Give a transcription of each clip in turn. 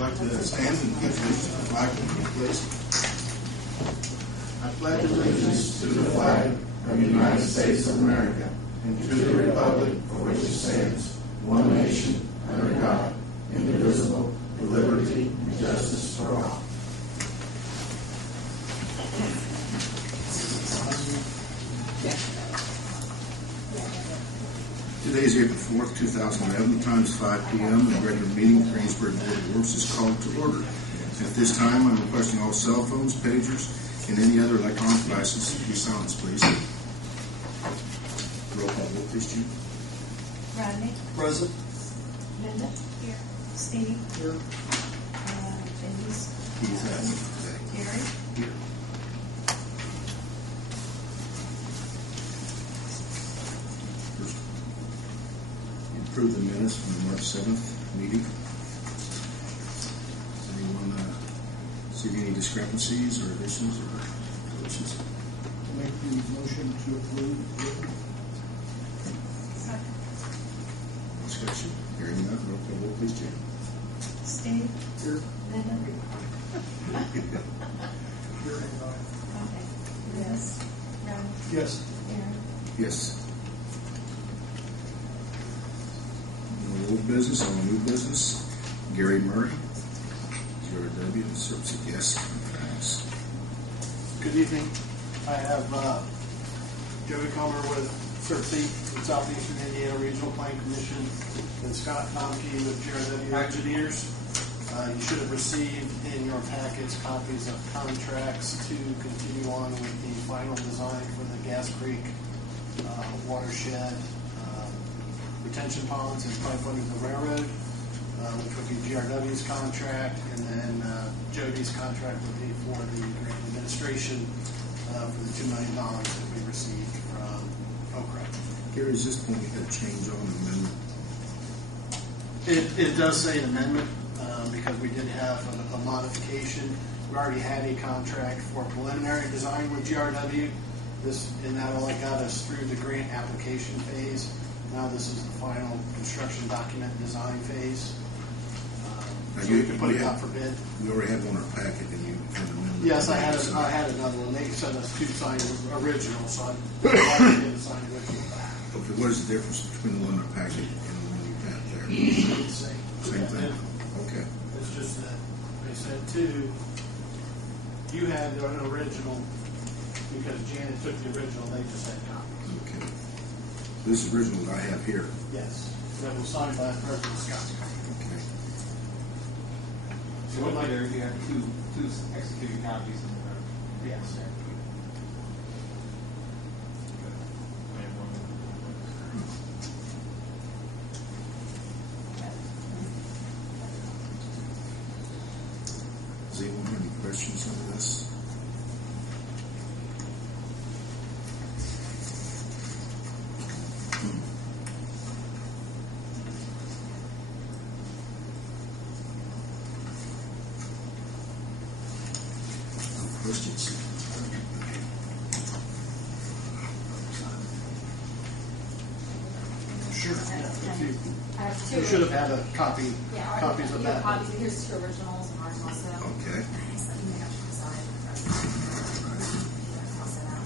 like to stand and pledge allegiance to the flag, please. I pledge allegiance to the flag of the United States of America and to the republic for which it stands, one nation, under God, indivisible, with liberty and justice for all. Today is April 4th, 2011. The time is 5 p.m. and the regular meeting of Greensburg Board of Works is called to order. At this time, I'm requesting all cell phones, pagers, and any other electronic devices to be silenced, please. Roll call vote, please, Jim. Rodney. Present. Linda. Here. Steve. Here. Denise. He's absent today. Gary. Here. First, approve the minutes from the March 7th meeting. Does anyone see any discrepancies or additions or deletions? Make the motion to approve. Second. Discussion. Hearing none, roll call vote, please, Jim. Steve. Here. Linda. Here and Okay. Yes. Rodney. Yes. Gary. Yes. No old business, all new business. Gary Murray. GRW, Service, yes. Thanks. Good evening. I have Joey Comer with CERC with Southeastern Indiana Regional Plan Commission and Scott Tomke with GRW Engineers. You should have received in your packets copies of contracts to continue on with the final design for the Gas Creek watershed retention ponds and pipe under the railroad, which would be GRW's contract, and then Jody's contract would be for the grant administration for the $2 million that we received from OCRA. Gary, is this point we had a change on the amendment? It does say an amendment because we did have a modification. We already had a contract for preliminary design with GRW. And that only got us through the grant application phase. Now this is the final construction document design phase. So we can put it out for bid. We already had one in our packet, and you had an amendment. Yes, I had another one. They sent us two signed original, so I didn't sign original back. Okay, what is the difference between the one in our packet and the one you had there? Same thing. Okay. It's just that they said two. You had an original because Janet took the original. They just had copies. Okay. This is original that I have here. Yes, that was signed by President Scott. Okay. So what later you have two executed copies in the room? Yes. Does anyone have any questions on this? Questions? Sure. I have two. You should have had a copy. Yeah, copies of that. Copies. Here's two originals and ours also. Okay. So you may have to decide. Toss it out.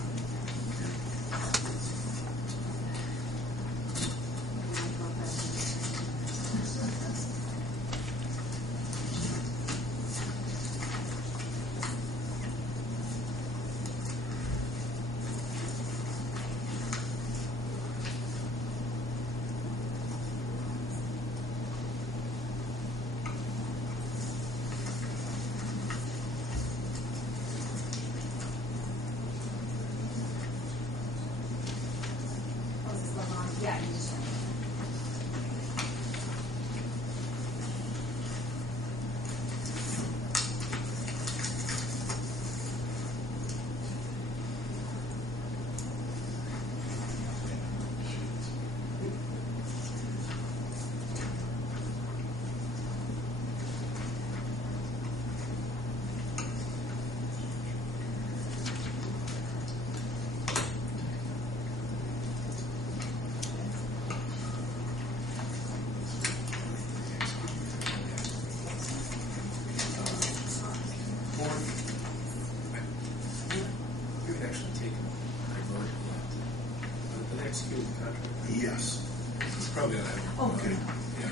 Probably ought to have. Oh, Okay. Yeah,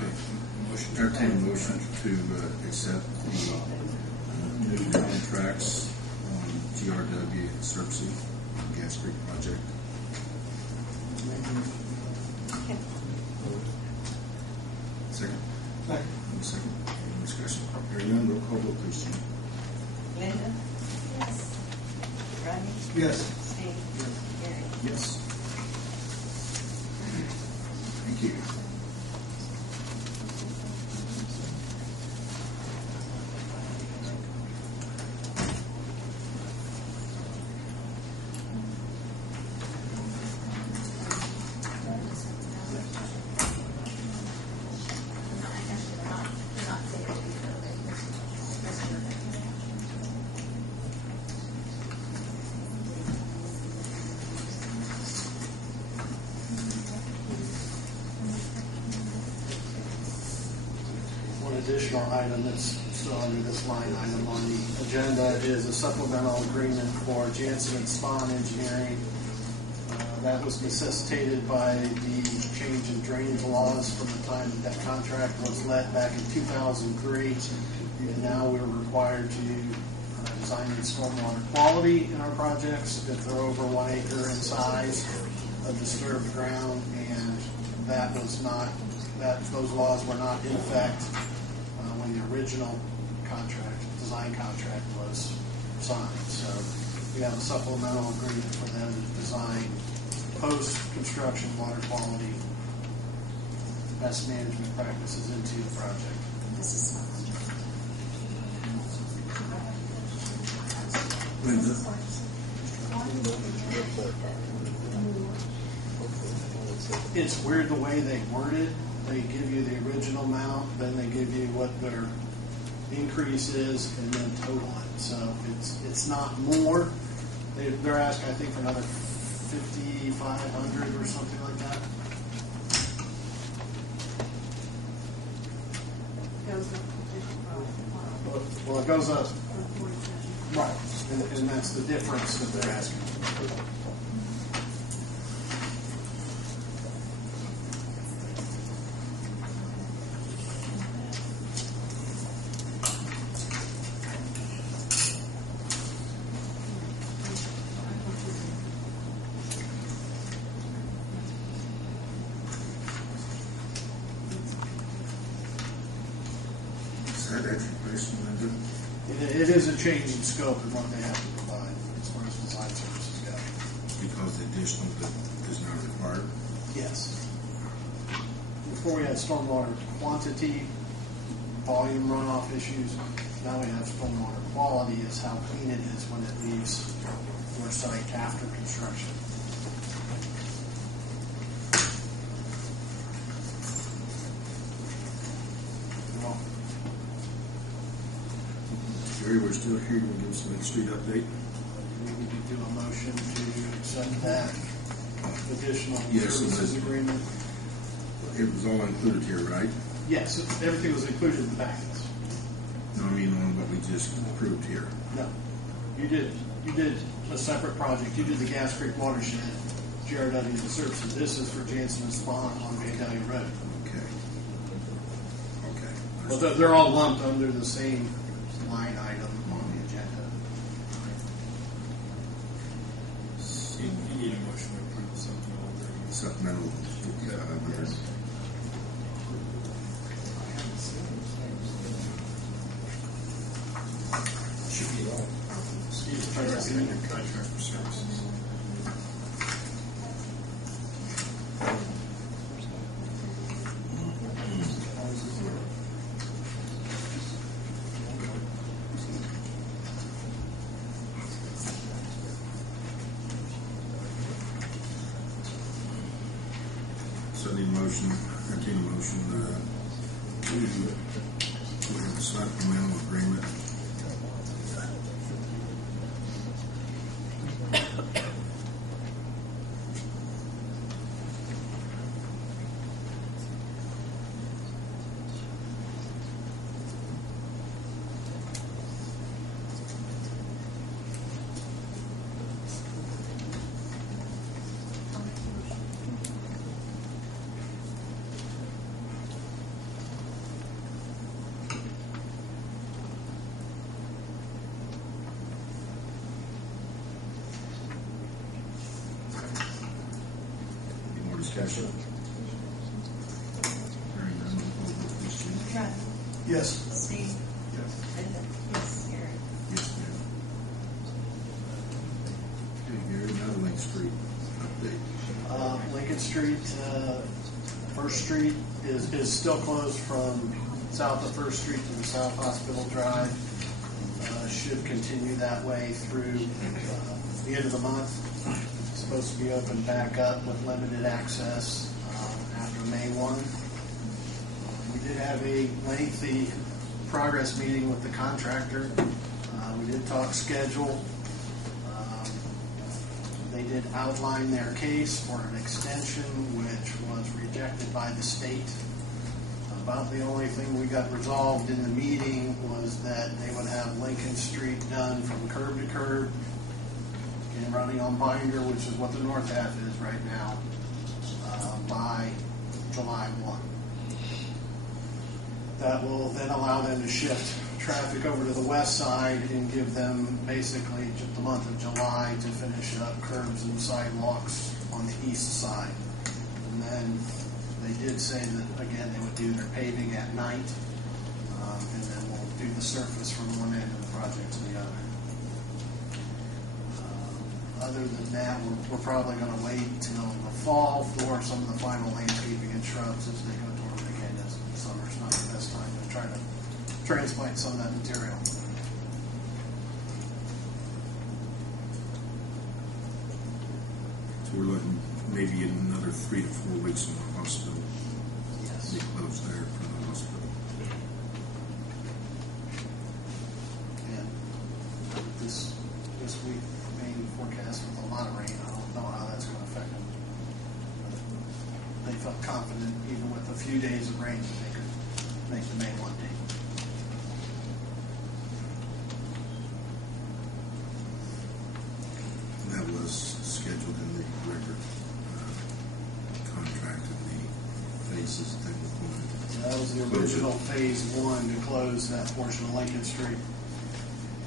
motion. Entertain a motion to accept the new contracts on GRW and Cersei Gas Creek project. Okay. Second? Second. Second. Any discussion? Hearing none, roll call vote, please, Jean. Linda? Yes. Rodney? Yes. Steve? Gary? Yes. Thank you. One additional item that's still under this line item on the agenda is a supplemental agreement for Jansen and Spahn Engineering. That was necessitated by the change in drainage laws from the time that contract was let back in 2003. And now we're required to design in stormwater quality in our projects if they're over 1 acre in size of disturbed ground, and that was not, those laws were not in effect when the original contract, design contract was signed. So we have a supplemental agreement for them to design post-construction water quality best management practices into the project. This is not. Linda? It's weird the way they word it. They give you the original amount, then they give you what their increase is, and then total it. So it's not more. They're asking, I think, for another 5,500 or something like that. Well, it goes up. Right, and that's the difference that they're asking. Is that information, Linda? It is a change in scope in what they have to provide as far as design services go. Because the additional that is not required? Yes. Before we had stormwater quantity, volume runoff issues. Now we have stormwater quality, is how clean it is when it leaves your site after construction. Well, Jerry, we're still here. You want to give us a Main Street update? we need to do a motion to accept that additional Yes, services it is. agreement. It was all included here, right? Yes, everything was included in the packets. No, I mean on what we just approved here. No, you did a separate project. You did the Gas Creek watershed, GRW and services. This is for Jansen and Spahn on Vandalia Road. Okay. Okay. But they're all lumped under the same line item on the agenda. You need a motion to approve something over. Supplemental 5,500. Should be all. Steve's Trying to trying to recommend a contract for services. So I need a motion, entertain a motion to supplemental agreement. Discussion. Hearing none, we'll call the vote, please, Gene. Rodney, Yes. Steve, Yes. Linda, yes, Gary. Yes, ma'am. Okay, Gary, now Lake Street update. Lincoln Street, First Street is still closed from south of First Street to the South Hospital Drive. Should continue that way through the end of the month. It's supposed to be open back up with limited access after May 1. We did have a lengthy progress meeting with the contractor. We did talk schedule. They did outline their case for an extension, which was rejected by the state. About the only thing we got resolved in the meeting was that they would have Lincoln Street done from curb to curb and running on binder, which is what the north half is right now, by July 1. That will then allow them to shift traffic over to the west side and give them basically just the month of July to finish up curbs and sidewalks on the east side. And then they did say that, again, they would do their paving at night, and then we'll do the surface from one end of the project to the other. Other than that, we're probably going to wait till the fall for some of the final landscaping and shrubs as they go toward the end. Summer's not the best time to try to transplant some of that material. So we're looking maybe in another 3 to 4 weeks in the hospital. Yes. Be closed there for the hospital. And this week, being forecast with a lot of rain, I don't know how that's going to affect them. But they felt confident, even with a few days of rain, that they could make the May 1 date. That was scheduled in the record contract of the phases that were going. That was the original phase 1 to close that portion of Lincoln Street.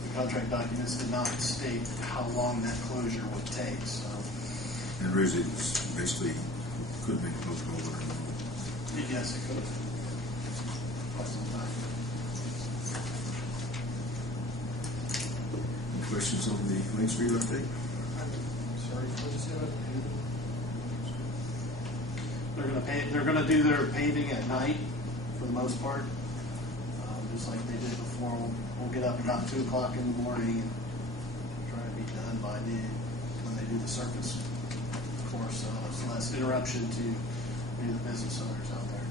The contract documents did not state how long that closure would take, so. And originally it was basically could be closed all winter long. Yes, it could have. Quite some time. Any questions on the Lake Street update? Sorry, what did you say about the paving? They're gonna do their paving at night for the most part, just like they did before. We'll get up about 2 o'clock in the morning and try to be done by noon when they do the surface. Of course, it's less interruption to any of the business owners out there.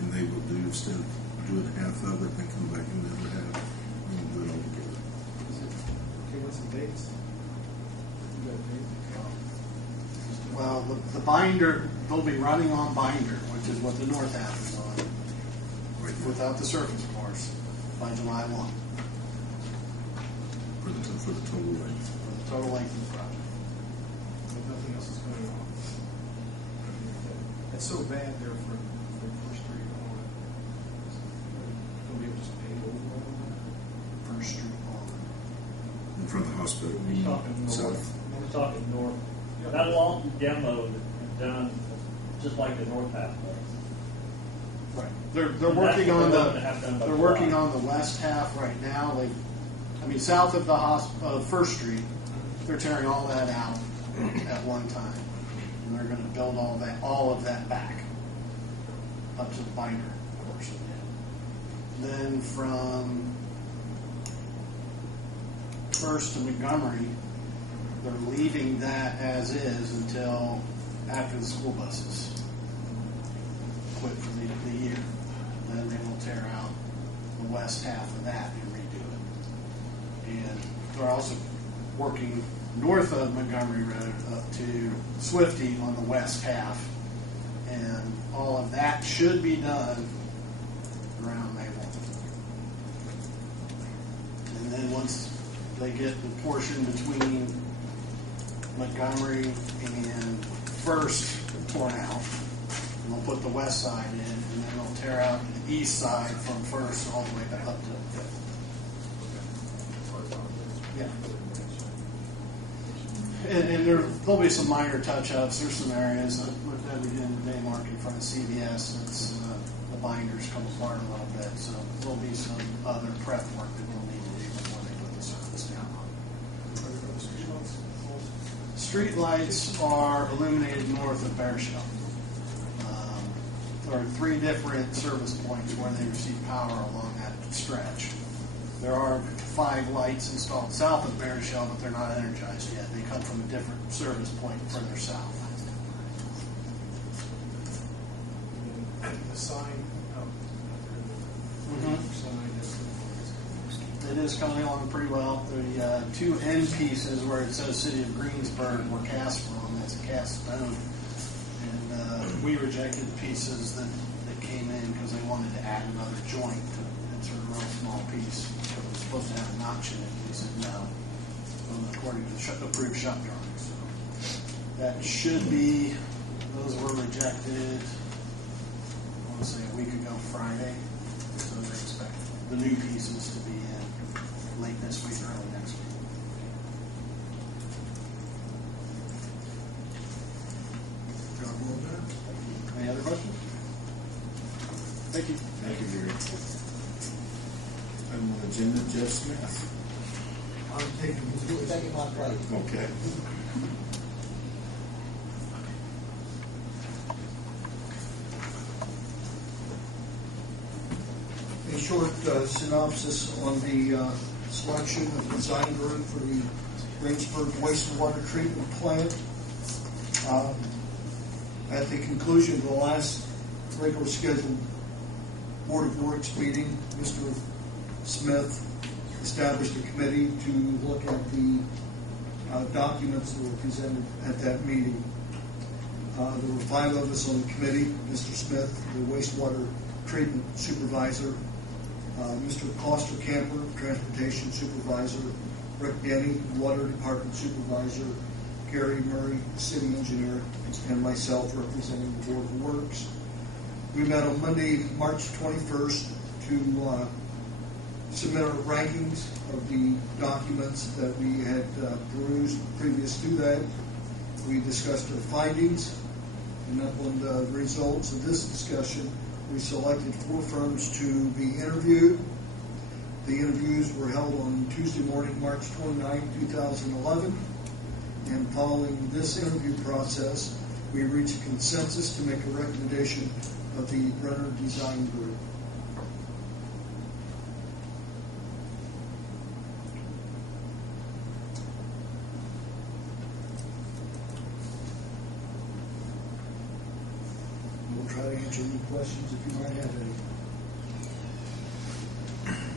And they will do, instead of doing half of it, and come back and the other half, and do it all together. Okay, what's the dates? You got a date? Well, the binder, they'll be running on binder, which is what the north half is on, Right now, without the surface course, by July 1, for the total length. for the total length of the project. But nothing else is going on. It's so bad there for First Street and all that. Don't we just pay over all that? First Street on. In front of the hospital. We're talking South. north. We're talking north. That long demoed and done just like the north half was. Right. They're And working that's what on they're looking to have done by they're working July. on the west half right now. South of the First Street, they're tearing all that out at one time, and they're going to build all of that back up to the binder portion. Then from First to Montgomery, they're leaving that as is until after the school buses quit for the year. Then they will tear out the west half of that and redo it. And they're also working north of Montgomery Road up to Swifty on the west half. And all of that should be done around May 1. And then once they get the portion between Montgomery and First torn out, and they'll put the west side in, and then they'll tear out the east side from First all the way back up to Fifth. Yeah. And there'll be some minor touch-ups. There's some areas that said, we did the day mark in front of CVS, and the binders come apart a little bit, so there'll be some other prep work that we'll need to do before they put the surface down on. Street lights are illuminated north of Bear Shell. There are 3 different service points where they receive power along that stretch. There are 5 lights installed south of Bear Shell, but they're not energized yet. They come from a different service point further south. The sign, It is coming along pretty well. The 2 end pieces where it says City of Greensburg were cast from. That's a cast stone. And we rejected the pieces that came in because they wanted to add another joint to insert a real small piece. It was supposed to have a notch in it. We said no, according to the approved shop drawings. So that should be, those were rejected, I want to say a week ago Friday. So they expect the new pieces to be in late this week, early next week. Any other questions? Thank you. Thank you, Gary. Item on the agenda, Jeff Smith. I'm taking my place. Okay. A short synopsis on the selection of the design group for the Greensburg wastewater treatment plant. At the conclusion of the last regular scheduled Board of Works meeting, Mr. Smith established a committee to look at the documents that were presented at that meeting. There were 5 of us on the committee: Mr. Smith, the wastewater treatment supervisor, Mr. Coster Camper, transportation supervisor, Rick Denny, water department supervisor, Gary Murray, city engineer, and myself representing the Board of Works. We met on Monday, March 21st to submit our rankings of the documents that we had perused previous to that. We discussed our findings, and upon the results of this discussion, we selected 4 firms to be interviewed. The interviews were held on Tuesday morning, March 29, 2011. And following this interview process, we reached consensus to make a recommendation of the Brenner Design Group. We'll try to answer any questions if you might have any.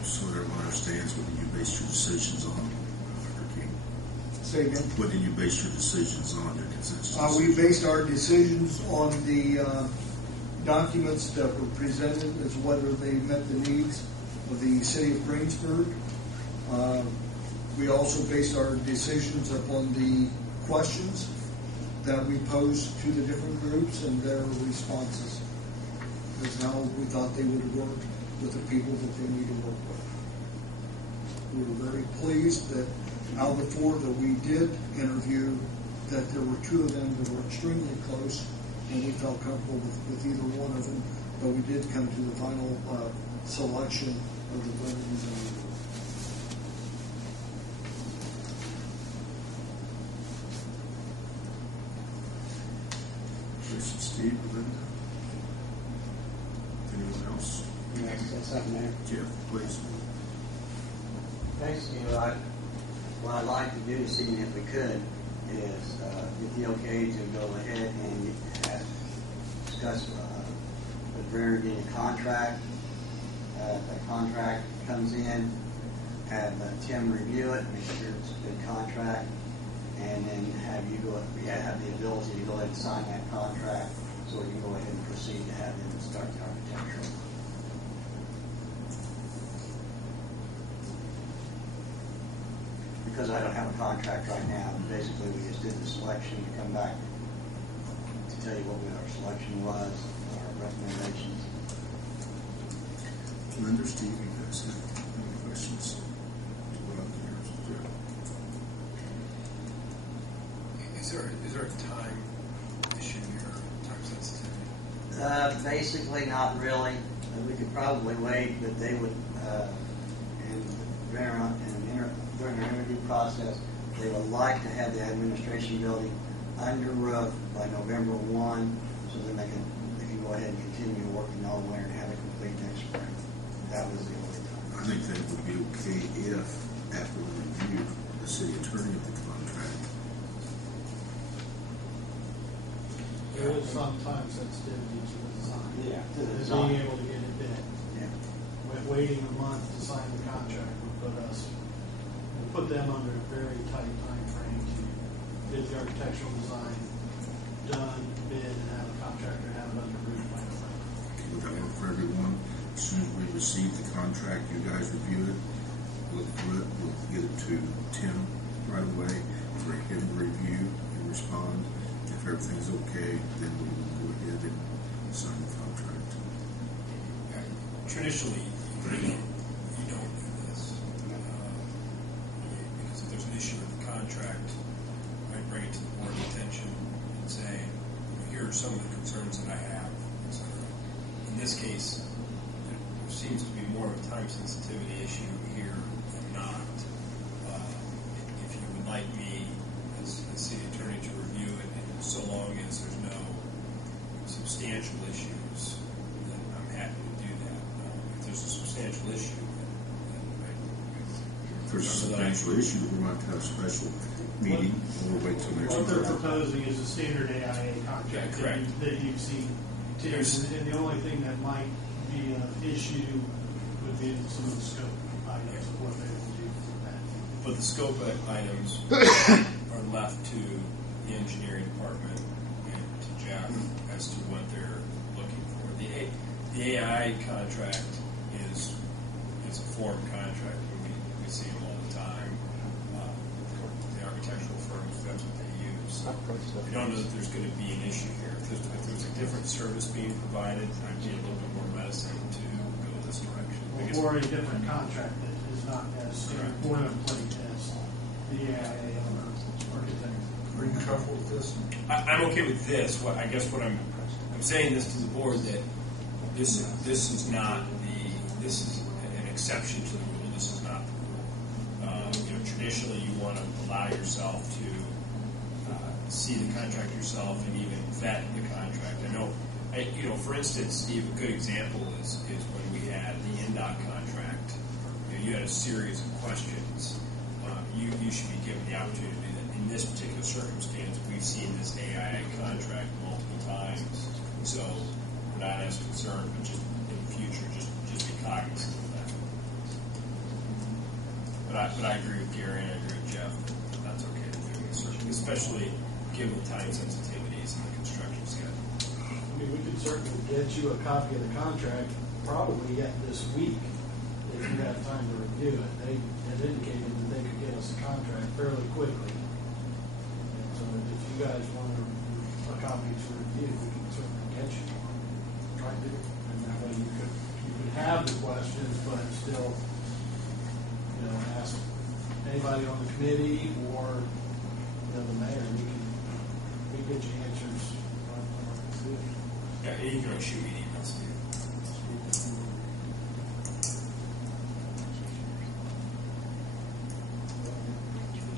So everyone understands what you base your decisions on, Dr. King. Say again. What did you base your decisions on, your consensus? We based our decisions on the documents that were presented as whether they met the needs of the city of Greensburg. We also based our decisions upon the questions that we posed to the different groups and their responses. That's how we thought they would work with the people that they need to work with. We were very pleased that out of the 4 that we did interview, that there were 2 of them that were extremely close, and we felt comfortable with either one of them, but we did come to the final selection of the Brenner Design Group. Steve, Linda? Anyone else? Can I say something there? Jeff, please. Basically, what I'd like to do this evening, if we could, is get the okay to go ahead and discuss with Brenner getting a contract. That contract comes in, have Tim review it, make sure it's a good contract, and then have you have the ability to go ahead and sign that contract so we can go ahead and proceed to have them start the architectural. Because I don't have a contract right now, basically we just did the selection to come back to tell you what our selection was, our recommendations. Linda, Steve, you guys have any questions? What I'm here, Is there a time issue here, time Basically, not really. We could probably wait, but they would, during their interview process, they would like to have the administration building under roof by November 1, so then they can go ahead and continue working all winter and have it complete next spring. That was the only time. I think that would be okay if, after we review the city attorney of the contract, There is some time sensitivity to the design. Yeah, to the And design. being able to get it bid. Yeah. Waiting a month to sign the contract would put them under a very tight time frame to get the architectural design done, bid, and have a contractor have it under roof by November. would that work for everyone? As soon as we receive the contract, you guys review it, look through it, we'll get it to Tim right away for him to review and respond. If everything's okay, then we will go ahead and sign the contract. Traditionally, you don't do this. Because if there's an issue with the contract, I bring it to the board's attention and say, here are some of the concerns that I have, etc. In this case, there seems to be more of a time sensitivity issue here than not. If you would like me, as the city attorney, to review it, and so long as there's no substantial issues, then I'm happy to do that. If there's a substantial issue, then If there's a substantial issue, we might have a special meeting, or we'll wait till next What they're month. proposing is a standard AIA contract Yeah, that correct. you've seen. Tim, and the only thing that might be an issue would be some of the scope items of what they will do for that. but the scope of items are left to the engineering department and to Jeff as to what they're looking for. The AI contract is a form contract. We see them all the time. The architectural firms, that's what they use. I don't know that there's going to be an issue here. If there's a different service being provided, I'd need a little bit more medicine to go this direction. Because- Or a different contract that is not as boilerplate as the AIA on architect. Are you comfortable with this? I'm okay with this. I guess what I'm saying this to the board that this is not this is an exception to the rule. This is not the rule. Traditionally, you want to allow yourself to see the contract yourself and even vet the contract. I know, for instance, Steve, a good example is when we had the NDOT contract. You had a series of questions. You should be given the opportunity to do that. In this particular circumstance, we've seen this AIA contract multiple times, so we're not as concerned, but just in the future, just be cognizant of that. But I agree with Gary and I agree with Jeff. That's okay to do, especially given the time sensitivities and the construction schedule. I mean, we could certainly get you a copy of the contract probably yet this week if you have time to review it. They had indicated that they could get us a contract fairly quickly. And so if you guys want a copy to review, we can certainly get you one. Try to. And that way you could have the questions, but still, ask anybody on the committee or the mayor. We get you answers on our decision. Yeah, you can shoot me an email, Steve.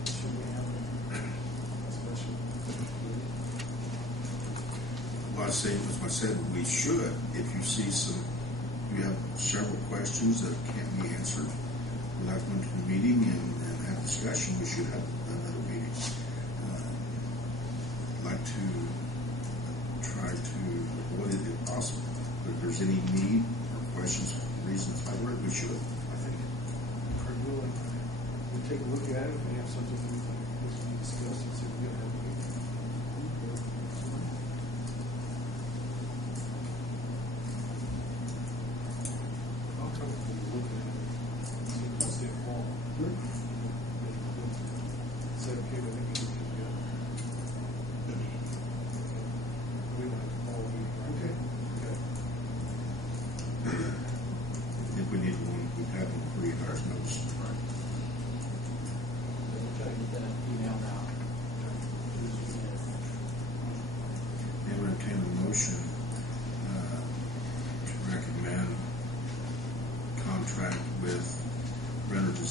Should we have a special meeting? Well, as I said, we should. If you see you have several questions that can't be answered without going to the meeting and have discussion, we should have another meeting. I'd like to try to avoid it if possible. But if there's any need or questions, reasons for it, we should. I think pretty willing. We take a look at it, if we have something that we think needs to be discussed, and see if we can have a meeting. I'm comfortable looking at it, see if I see it wrong. Is that okay with you? We don't have to call a meeting, right? Okay. If we need one, we have them 3 hours notice. We'll try to get that email now.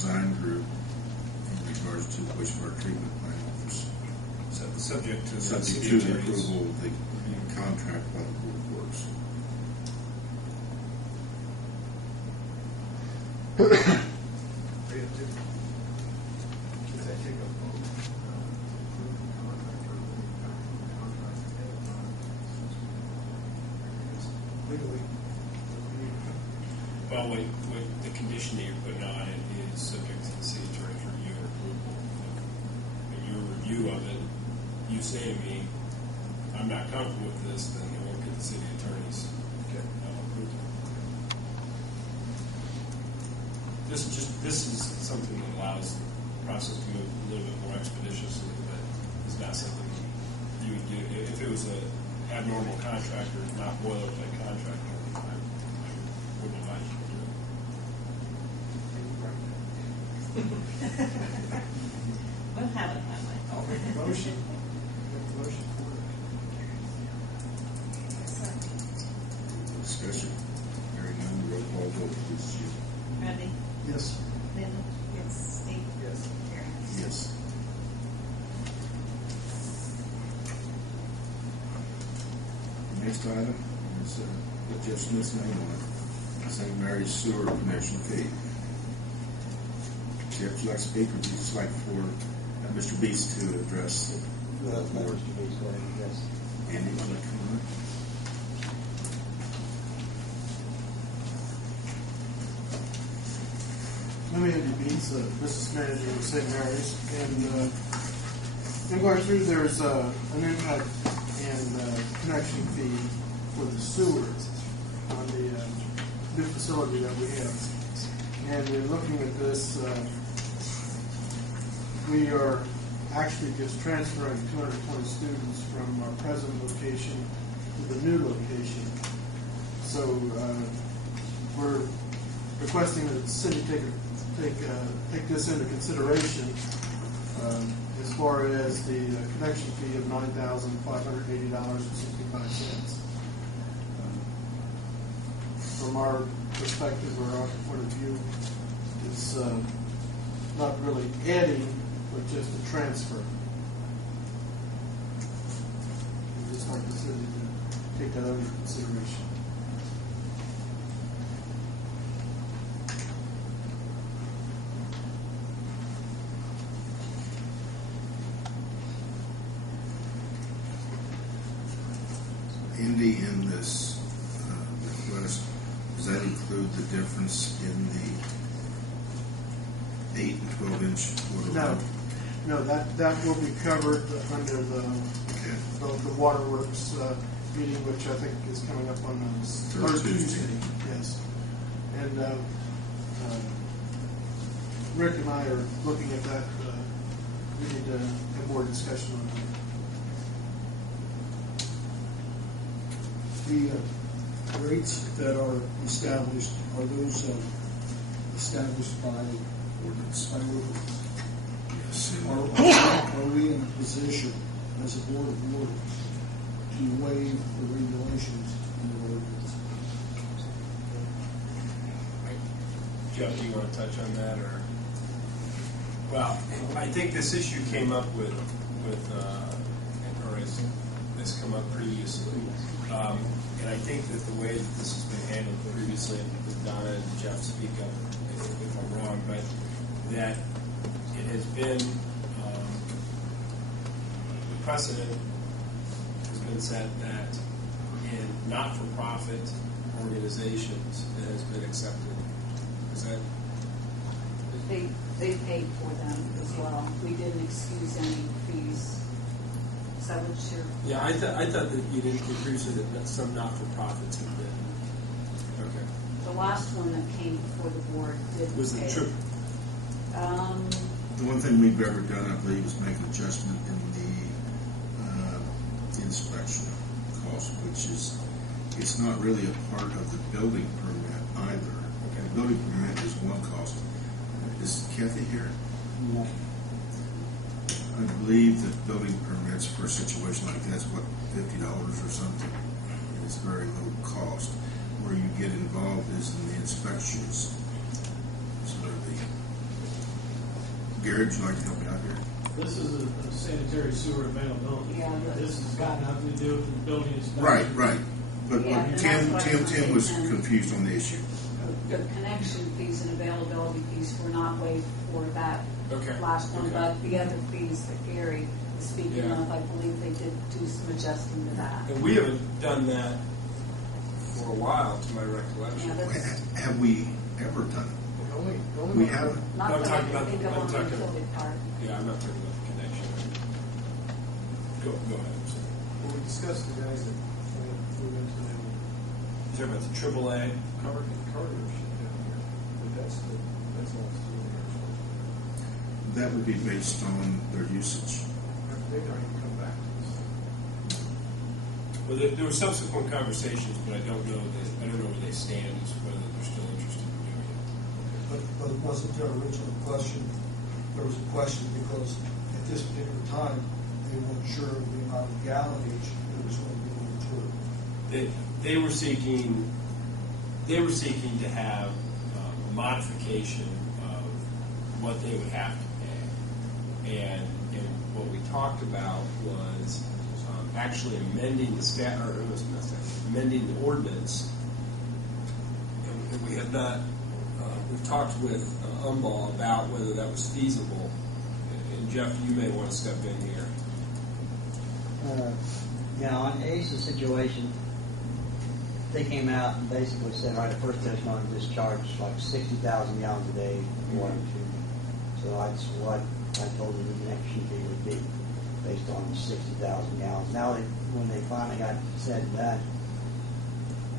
design group in regards to the wastewater treatment plant office, Subject to subject to the approval of the contract by the Board of Works. Does that take a vote? Legally. Well, what the condition that you're putting on it is subject to the city attorney's review and approval. In your review of it, you say to me, I'm not comfortable with this, then it won't get the city attorney's approval. This is something that allows the process to move a little bit more expeditiously, but it's not something you would do. If it was a abnormal contractor, not boilerplate contractor, I wouldn't advise you to do it. We'll have it that way. I'll make the motion. Make the motion for it. Discussion. Hearing none, roll call vote, please, Jim. Randy? Yes. Linda? Yes. Steve? Yes. Gary? Yes. Next item is put Jeff Smith's name on it. St. Mary's Sewer Connection fee. Jeff, would you like to speak, or would you just like for Mr. Beast to address the board? Yes. Andy, would you like to come on? I'm Andy Beats, business manager of St. Mary's, and in going through, there's an impact and connection fee for the sewer on the new facility that we have. And in looking at this, we are actually just transferring 220 students from our present location to the new location. So we're requesting that the city take this into consideration as far as the connection fee of $9,580.65. From our perspective or our point of view, it's not really adding, but just a transfer. We just like the city to take that under consideration. Andy, in this request, does that include the difference in the 8 and 12-inch water No, line? no, that will be covered under the waterworks meeting, which I think is coming up on Third Tuesday. Yes, and Rick and I are looking at that. We need to have more discussion on that. The rates that are established, are those established by Ordinance. ordinance? Yes. Are we in a position as a board of works to waive the regulations in the ordinance? Jeff, do you want to touch on that, or? Well, I think this issue came up or this come up previously. And I think that the way that this has been handled previously, and Donna and Jeff speak up if I'm wrong, but that it has been, the precedent has been set that in not-for-profit organizations it has been accepted. Is that? They paid for them as well. We didn't excuse any fees. Is that what you're? Yeah, I thought that you didn't previously that some not-for-profits have been. Okay. The last one that came before the board did. Was it true? The one thing we've ever done, I believe, is make an adjustment in the inspection cost, which is, it's not really a part of the building permit either. Okay. The building permit is one cost. Is Kathy here? No. I believe that building permits for a situation like that is what, $50 or something. It's very low cost. Where you get involved is in the inspections. Sort of the Gary, would you like to help me out here? This is a sanitary sewer availability. Yeah, but- This has got nothing to do with the building inspection. Right. But Yeah, and Tim that's what I'm Tim was saying. confused on the issue. The connection fees and availability fees were not waived for that Okay. last one, Okay. but the other fees that Gary is speaking Yeah. of, I believe they did do some adjusting to that. And we haven't done that for a while, to my Yeah, recollection. that's Have we ever done it? Only We one- haven't. not I'm that I talking can about- think of I'm on the talking- utility part. Yeah, I'm not talking about the connection. Go ahead. I'm sorry. Well, we discussed the guys that flew into them. You're talking about the AAA? Covered in Carter shit down here, but that's all it's doing there. That would be based on their usage. They don't even come back to us. Well, there were subsequent conversations, but I don't know where they stand as to whether they're still interested in doing it. But it wasn't their original question. There was a question because at this particular time, they weren't sure of the amount of gallonage that was going to be going through. They were seeking to have a modification of what they would have to pay, and what we talked about was actually amending amending the ordinance. And we have not. We've talked with Umball about whether that was feasible. And Jeff, you may want to step in here. Now, on Ace's situation, they came out and basically said, all right, the first test on discharge like 60,000 gallons a day of water and treatment. So that's what I told them the connection fee would be, based on 60,000 gallons. Now, when they finally got said and done,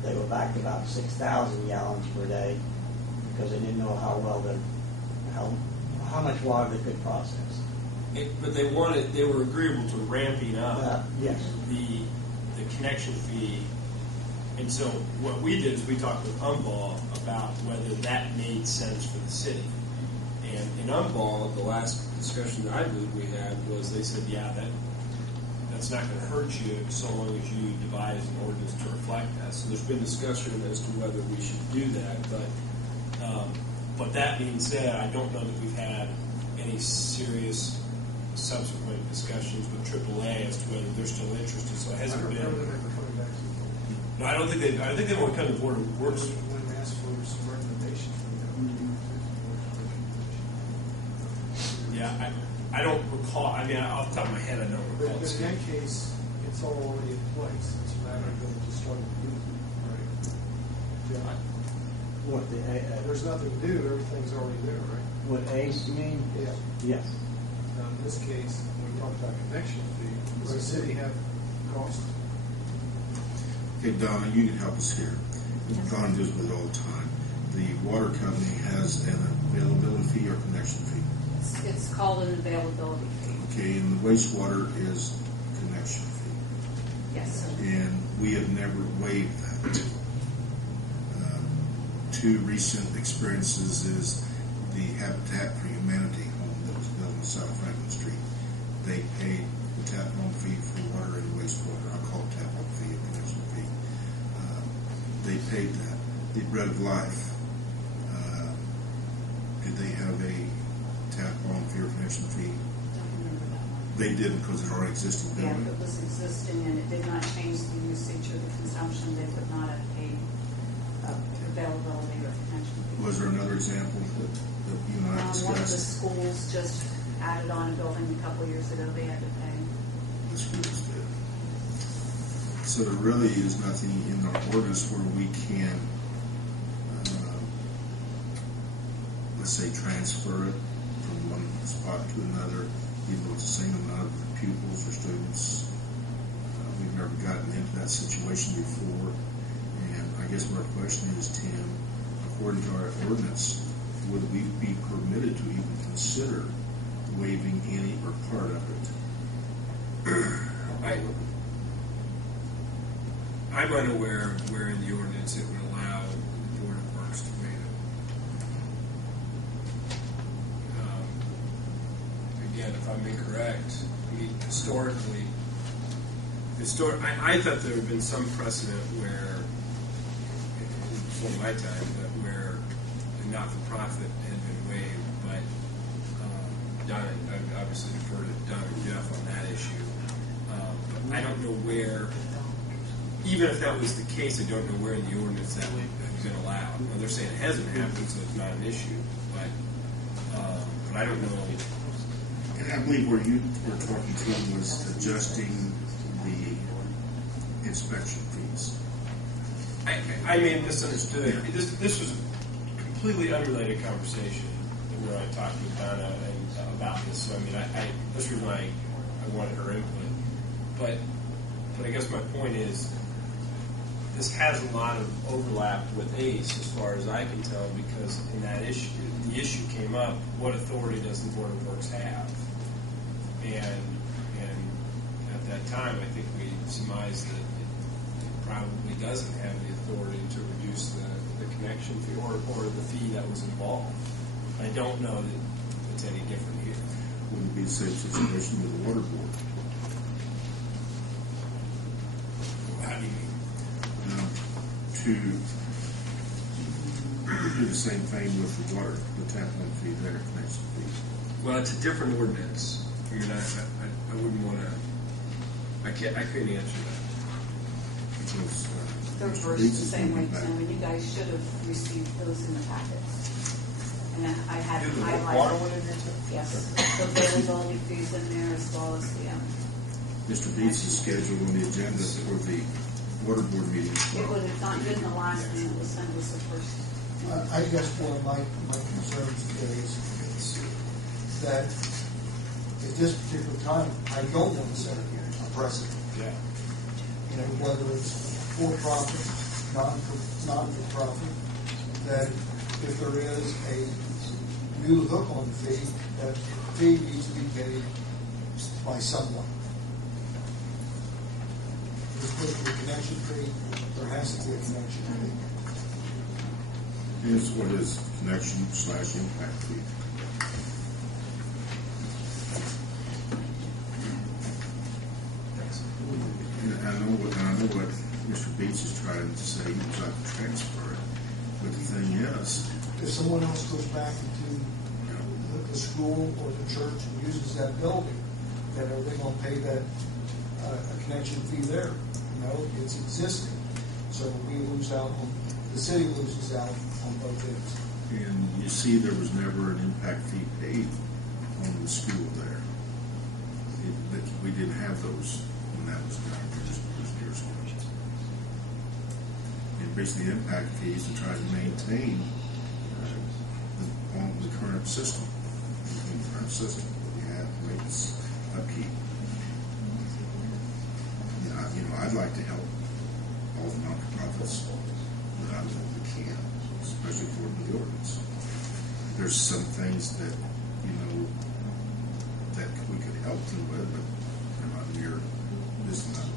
they were back to about 6,000 gallons per day because they didn't know how much water they could process. But they were agreeable to ramping up Yes. the connection fee. And so what we did is we talked with Umball about whether that made sense for the city. And in Umball, the last discussion that I believe we had was they said, yeah, that's not going to hurt you so long as you devise an ordinance to reflect that. So there's been discussion as to whether we should do that. But that being said, I don't know that we've had any serious subsequent discussions with AAA as to whether they're still interested. So it I hasn't don't remember been. them ever coming back to the No, I don't think they want to come to the board of works. when we asked for some recommendations from them. Yeah, I don't recall. I mean, off the top of my head, I don't But recall. in that case, it's all already in place. It's a matter of them just starting to do it. Right. Yeah. What, There's nothing to do. Everything's already there, right? what Ace, you mean? Yeah. Yes. Now, in this case, when we talk about connection fee, does the city have cost? Okay, Donna, you need help us here. Donna deals with it all the time. The water company has an availability fee or connection fee. It's called an availability fee. Okay, and the wastewater is connection fee. Yes, sir. And we have never waived that. Two recent experiences is the Habitat for Humanity home that was built on South Franklin Street. They paid the tap home fee for water and wastewater. I call it tap home fee a connection fee. They paid that. The Bread of Life, did they have a tap home fee or connection fee? Don't remember that one. They did because it already existed. Yeah, if it was existing and it did not change the usage or the consumption, they would not have paid availability or connection fee. Was there another example that you and I One of the discussed? schools just added on a building a couple years ago, they had to pay. The schools did. So there really is nothing in our ordinance where we can, let's say, transfer it from one spot to another, even though it's the same amount of pupils or students. We've never gotten into that situation before. And I guess my question is, Tim, according to our ordinance, would we be permitted to even consider waiving any or part of it? I'm unaware of where in the ordinance it would allow the Board of Works to waive it. Again, if I'm incorrect, I mean, historically, I thought there had been some precedent where, before my time, but where a not-for-profit had been waived, but Don, I obviously defer to Don and Jeff on that issue. But I don't know where, even if that was the case, I don't know where in the ordinance that has been allowed. Well, they're saying it hasn't happened, so it's not an issue. But I don't know. And I believe where you were talking to was adjusting the inspection fees. I may have misunderstood. This was a completely unrelated conversation where I talked with Donna about this. So I mean, that's the reason I wanted her input. But I guess my point is, this has a lot of overlap with ACE as far as I can tell, because in that issue, the issue came up: what authority does the Board of Works have? And at that time, I think we surmised that it probably doesn't have the authority to reduce the connection fee or the fee that was involved. I don't know that it's any different here. Wouldn't be the same situation with the water board. How do you mean? To do the same thing with the water, the tap line fee there, connection fee. Well, it's a different ordinance. I mean, I wouldn't want to. I couldn't answer that. Because, They're Mr. versed Deeds the is same way, moving back. Tim, and you guys should have received those in the packets. And I had Is the highlighted. water one in here too? Yes, the availability fees in there as well as the, Mr. Deeds is scheduled on the agenda for the water board meeting. it would have not been the last thing that was sent, was the first. I guess one of my concerns today is that at this particular time, I don't want to set a precedent. Yeah. You know, whether it's for-profit, non-for-profit, that if there is a new hook on the fee, that fee needs to be paid by someone. Just put the connection fee, there has to be a connection fee. Here's what is connection/impact fee. And I know what Mr. Beats is trying to say. He was like to transfer it. But the thing is, If someone else goes back into the school or the church and uses that building, then are they going to pay that a connection fee there? No, it's existing. So we lose out on, the city loses out on both ends. and you see there was never an impact fee paid on the school there. We didn't have those when that was done, just years ago. And basically the impact fee is to try to maintain the current system. The current system that we have to make this upkeep. I'd like to help all the non-profits that I know we can, especially for the ordinance. There's some things that, that we could help them with, but they're not near this level.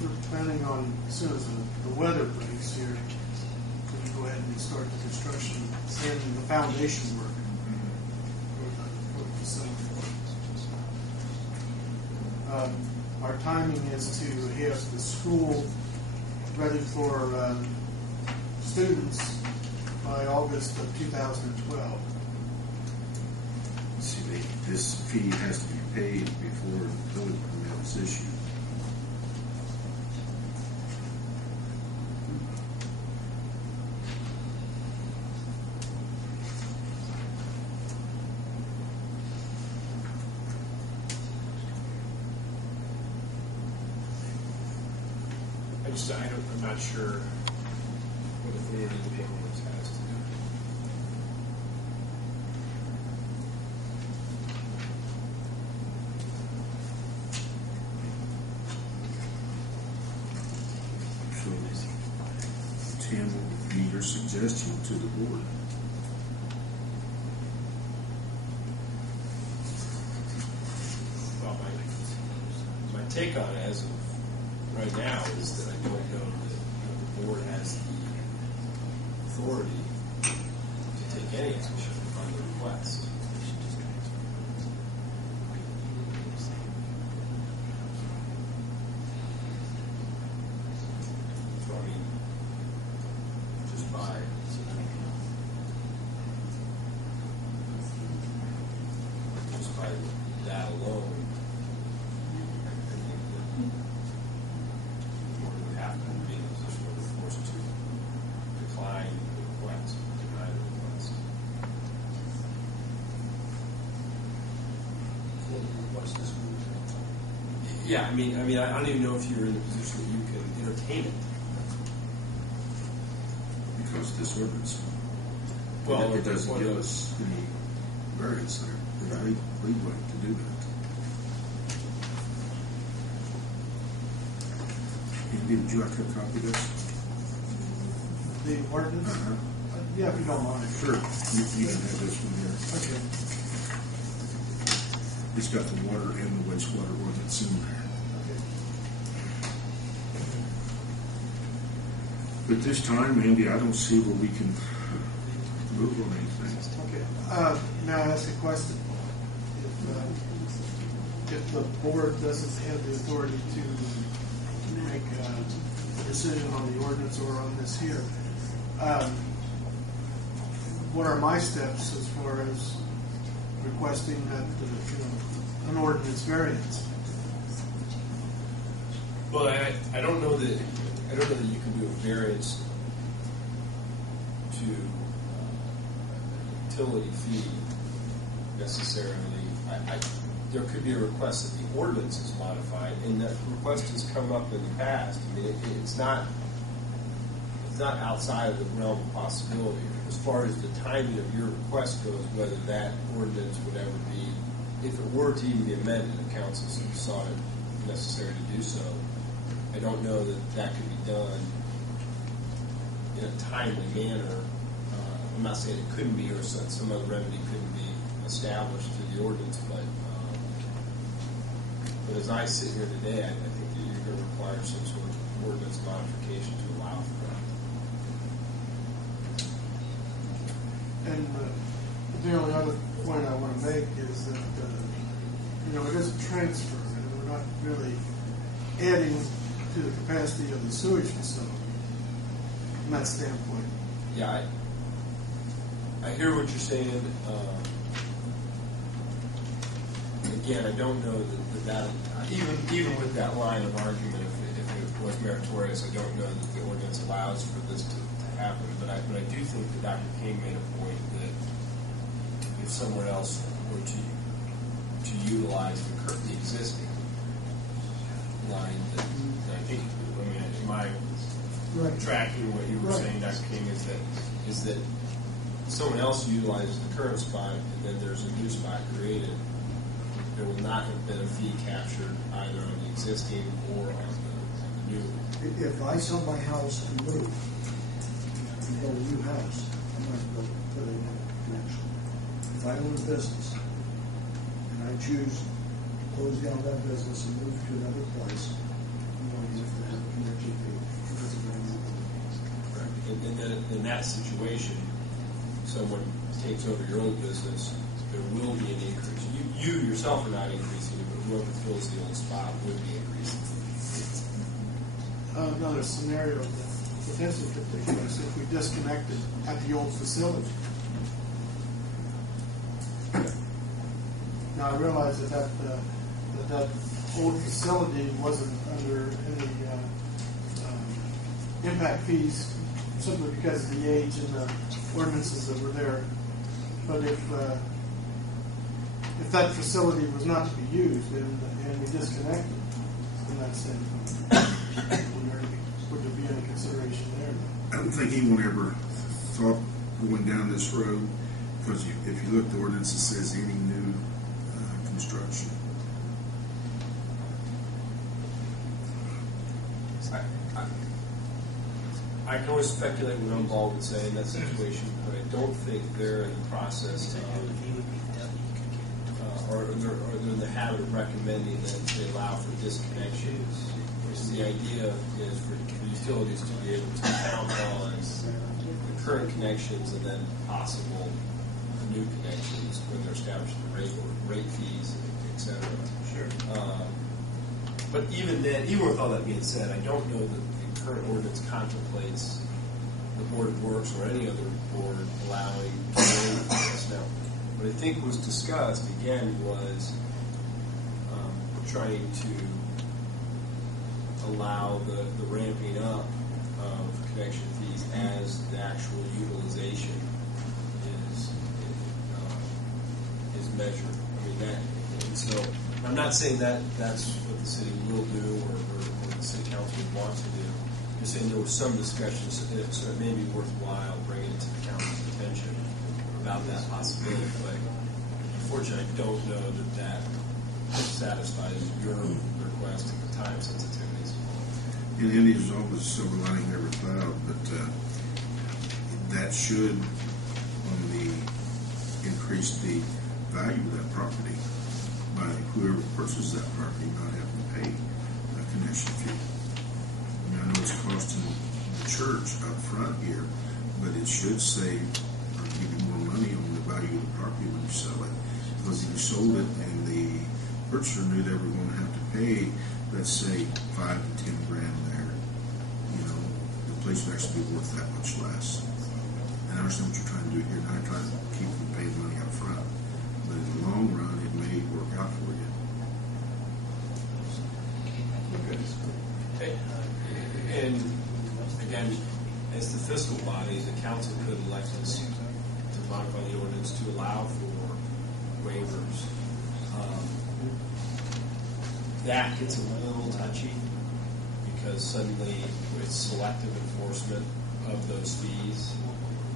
We're planning on, as soon as the weather breaks here, we can go ahead and start the construction and the foundation work for the facility. Our timing is to have the school ready for students by August of 2012. See, this fee has to be paid before the building permit is issued. I'm not sure what authority the paperwork has to do. So, Tim will be your suggestion to the board. Well, my take on it as of right now is that I don't know that the board has the authority to take any action on the request. So, I mean, just by that alone, I think that the board would have to be in a position where they're forced to decline the request, deny the request. Yeah, I mean, I don't even know if you're in the position that you can entertain it. Because this ordinance, Well, it doesn't give us any variance there. There's leeway to do that. Would you like a copy of this? The ordinance? Uh-huh. Yeah, if you don't mind. Sure. You can have this one here. Okay. It's got the water and the wastewater ordinance in there. But this time, Andy, I don't see where we can move on anything. Okay. May I ask a question? If the board doesn't have the authority to make a decision on the ordinance or on this here, what are my steps as far as requesting that an ordinance variance? Well, I don't know that you can do a variance to utility fee necessarily. There could be a request that the ordinance is modified, and that request has come up in the past. I mean, it's not outside of the realm of possibility. As far as the timing of your request goes, whether that ordinance would ever be, if it were to even be amended, and council saw it necessary to do so, I don't know that could be done in a timely manner. I'm not saying it couldn't be, or some other remedy couldn't be established through the ordinance, but as I sit here today, I think that you're going to require some sort of ordinance modification to allow for that. And the only other point I want to make is that, it is a transfer, and we're not really adding to the capacity of the sewage facility from that standpoint. Yeah, I hear what you're saying. Again, I don't know that even with that line of argument, if it was meritorious, I don't know that the ordinance allows for this to happen. But I do think that Dr. King made a point that if someone else were to utilize the existing line, that I think, am I tracking what you were saying, Dr. King, is that someone else utilizes the current spot and then there's a new spot created, there will not have been a fee captured either on the existing or on the new. If I sell my house and move and build a new house, I'm going to put a connection. If I own a business and I choose to close down that business and move to another place, I'm going to have to have a connection fee. Because of that. Correct. And then in that situation, someone takes over your old business, there will be an increase. You yourself are not increasing it, but whoever fills the old spot would be increasing. Another scenario that potentially could take place if we disconnected at the old facility. Now I realize that old facility wasn't under any impact fees simply because of the age and the ordinances that were there. But if that facility was not to be used and we disconnected from that standpoint, think anyone ever thought going down this road, because if you look at the ordinance, it says any new construction. I can always speculate what Umball would say in that situation, but I don't think they're in the process of, or they're in the habit of recommending that they allow for disconnections. The idea is for utilities to be able to count on the current connections and then possible new connections when they're establishing the rate fees, et cetera. Sure. But even then, even with all that being said, I don't know that the current ordinance contemplates the Board of Works or any other board allowing this. Now, what I think was discussed again was trying to allow the ramping up of connection fees as the actual utilization is measured. I mean that, and so I'm not saying that that's what the city will do or the city council would want to do. I'm just saying there was some discussion, so it may be worthwhile bringing it to the council's attention about that possibility. But unfortunately, I don't know that satisfies your request at the time sensitivities. And Indy is always silver lining every cloud, but that should only increase the value of that property by whoever purchases that property not having to pay a connection fee. I mean, I know it's costing the church up front here, but it should save or give you more money on the value of the property when you sell it. Because if you sold it and the purchaser knew they were going to have to pay, let's say, $5 to $10 grand there, you know, the place would actually be worth that much less. And I understand what you're trying to do here, not trying to keep them paying money up front, but in the long run, it may work out for you. Okay. And again, as the fiscal body, the council could elect us to modify the ordinance to allow for waivers. That gets a little touchy because suddenly it's selective enforcement of those fees,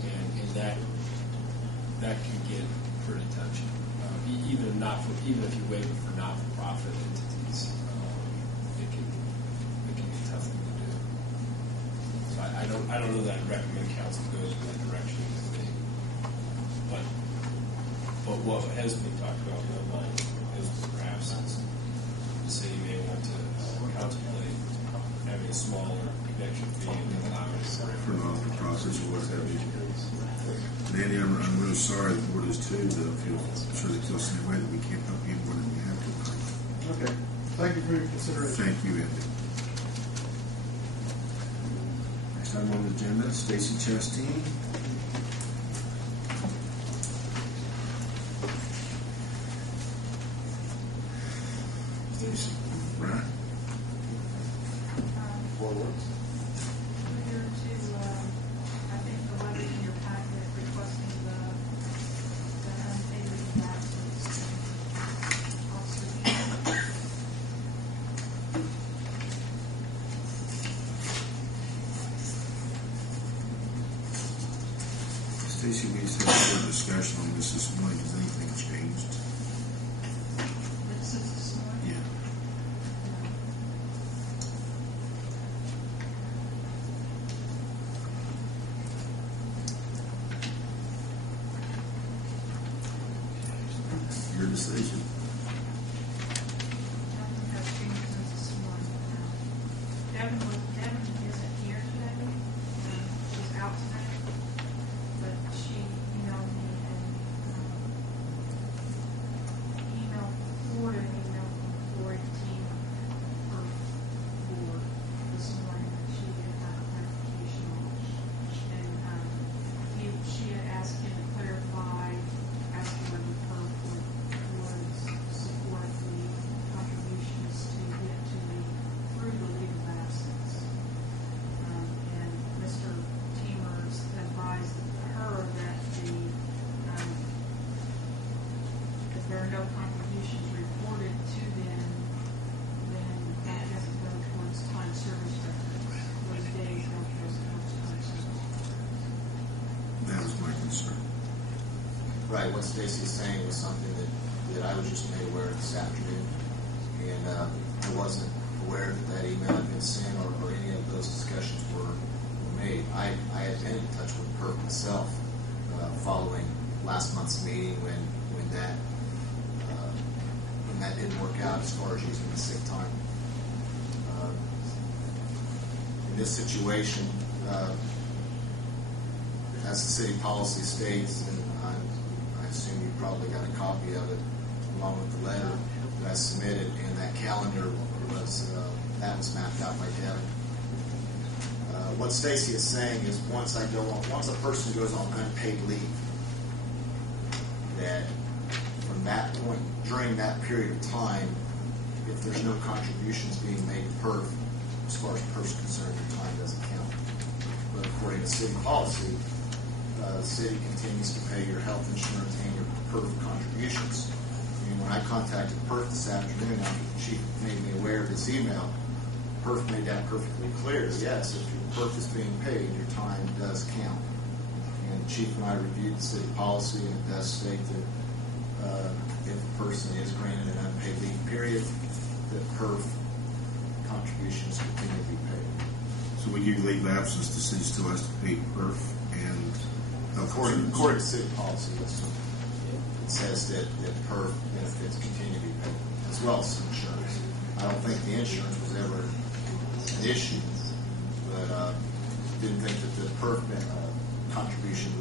and that can get pretty touchy. Even if you waive it for not-for-profit entities, it can be a tough thing to do. So I don't know that I'd recommend council goes in that direction today. But what has been talked about in my mind is perhaps the city may want to contemplate having a smaller connection fee and allowing it For non-profits or what have you. And Andy, I'm really sorry the board is too, though. I'm sure they feel the same way that we can't help you more than we have to. Okay, thank you for your consideration. Thank you, Andy. Next item on the agenda, Stacy Chastain. Stacy, right? Forwards. Here to, I think the letter in your packet requesting the unpaid leave taxes. Stacy, we just had a short discussion on this morning. Has anything changed? Since this morning? Yeah. Your decision. Nothing has changed since this morning. Devin isn't here today. She's out today. But she emailed me and forwarded an email from the board team for board this morning that she did have clarification on. And she had asked him to clarify, asking whether her report was concern. Right, what Stacy is saying was something that I was just made aware of this afternoon, and I wasn't aware that email had been sent or any of those discussions were made. I had been in touch with PERF myself following last month's meeting when that didn't work out as far as using the sick time. In this situation, as the city policy states, and I assume you probably got a copy of it along with the letter that I submitted, and that calendar was mapped out by Devin. What Stacy is saying is once a person goes on unpaid leave, that from that point, during that period of time, if there's no contributions being made to PERF, as far as PERF's concerned, your time doesn't count. But according to city policy, the city continues to pay your health insurance and your PERF contributions. And when I contacted PERF this afternoon, after the chief made me aware of this email, PERF made that perfectly clear. Yes, if your PERF is being paid, your time does count. And the chief and I reviewed the city policy, and it does state that if a person is granted an unpaid leave period, that PERF contributions continue to be paid. So when you leave absence, the city still has to pay PERF and according to city policy, it says that PERF benefits continue to be paid, as well as insurance. I don't think the insurance was ever an issue, but didn't think that the PERF contribution